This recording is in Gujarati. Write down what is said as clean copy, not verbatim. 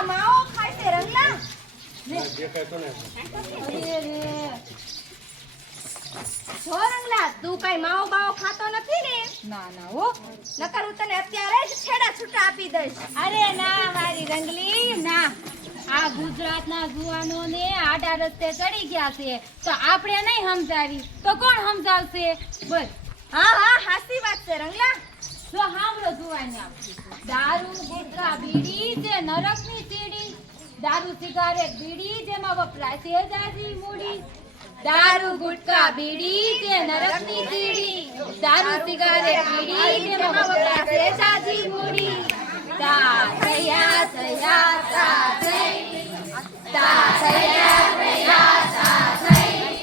આ માવો ખાય છે રંગલા દેખાય તો ને જો રંગલા તું કઈ માવો બાવો ખાતો નથી ને ના ના હો નકર હું તને અત્યારે જ છેડા છૂટા આપી દઈશ અરે ના મારી રંગલી ના આ ગુજરાતના જુવાનોને આડા રસ્તે ચડી ગયા છે તો આપણે નહીં સમજાવી તો કોણ સમજાવશે બસ હા હા હાસી વાત છે રંગલા જો સાંભળો જુવાનને દારૂ ગુટખા બીડી જે નરકની સીડી દારૂ સિગારેટ બીડી જેમાં વપરાય છે જાજી મૂડી દારૂ ગુટખા બીડી જે નરકની સીડી દારૂ સિગારેટ બીડી જેમાં વપરાય છે જાજી મૂડી તા થયા થયા તા થયા થયા